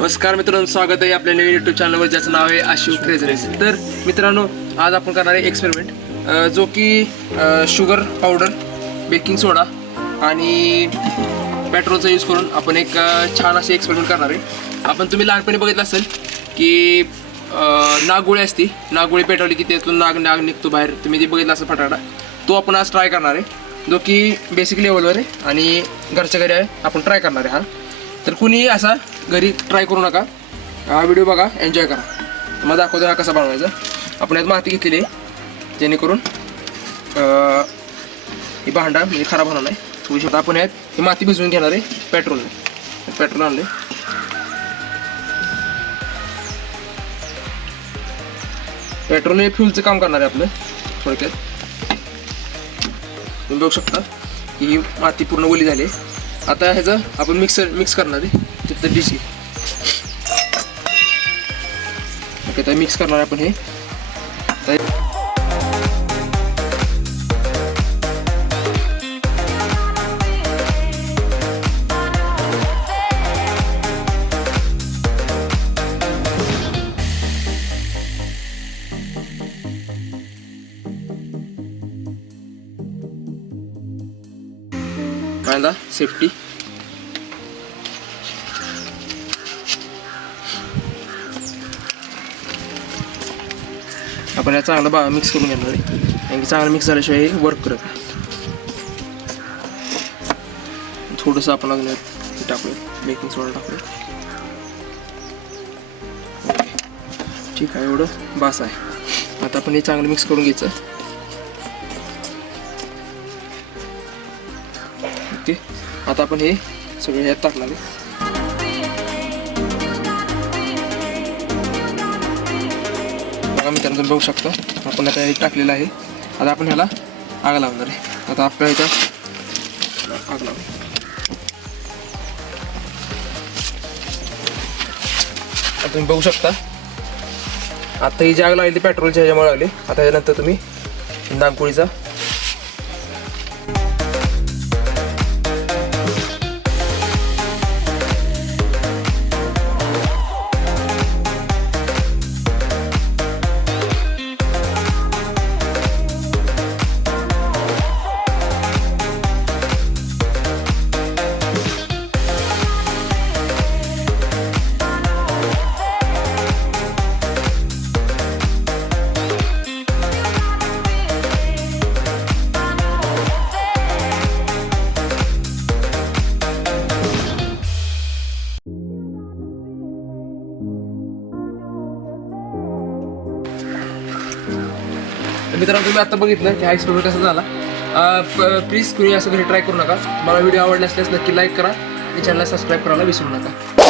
नमस्कार मित्रांनो, स्वागत आहे आपल्या नवीन यूट्यूब चॅनलवर ज्याचं नाव आहे आशू क्रेझी रेस. तर मित्रांनो, आज आपण करणार आहे एक्सपेरिमेंट जो की शुगर पावडर, बेकिंग सोडा आणि पेट्रोलचा यूज करून आपण एक छान असे एक्सपेरिमेंट करणार आहे. तुम्ही लहानपणी बघितलं असेल की नागगोळी असती, नागगोळी पेटवली की त्यातून नाग निघतो बाहेर. तुम्ही ते बघितलं असेल फटाकडा. तो आपण आज ट्राय करणार आहे, जो की बेसिक लेवलवर आहे आणि घरच्या घरी आहे. आपण ट्राय करणार आहे हा. तर कुणी असा घरी ट्राय करू नका. हा व्हिडिओ बघा, एन्जॉय करा. मग दाखवतो हा कसा बनवायचा. आपण यात माती घेतलेली आहे जेणेकरून ही भांडा म्हणजे खराब होणार नाही. होऊ शकता. आपण यात ही माती भिजवून घेणार आहे पेट्रोलने. पेट्रोल आणले. पेट्रोल हे फ्यूलचं काम करणार आहे आपलं थोडक्यात. तुम्ही बघू शकता की ही माती पूर्ण ओली झाली. आता ह्याचं आपण मिक्स करणार आहे तिथलं डिश. ओके, तर मिक्स करणार आपण हे. कांदा सेफ्टी. आपण या चांगलं मिक्स करून घेणार आहे, कारण की चांगलं मिक्स झाल्याशिवाय हे वर्क करत नाही. थोडंसं आपण अजून टाकूया, बेकिंग सोडा टाकूया. ठीक आहे, एवढं बास आहे. आता आपण हे चांगलं मिक्स करून घ्यायचं. ओके, आता आपण हे सगळं ह्यात टाकणार आहे. बघा मित्रांनो, तुम्ही बघू शकता आपण आता हे टाकलेलं आहे. आता आपण ह्याला आग लावणार आहे. आता आपल्या ह्याच्यात आग लावू. तुम्ही बघू शकता आता ही जी आग लागली ती पेट्रोलच्या ह्याच्यामुळे लागली. आता ह्याच्यानंतर तुम्ही नागगोळीचा मित्रांनो, तुम्ही आता बघितलं की हा एक्सपेरिमेंट कसा झाला. प्लीज कुणी असं घरी ट्राय करू नका. मला व्हिडिओ आवडला असल्यास नक्की लाईक करा आणि चॅनलला सबस्क्राईब करायला विसरू नका.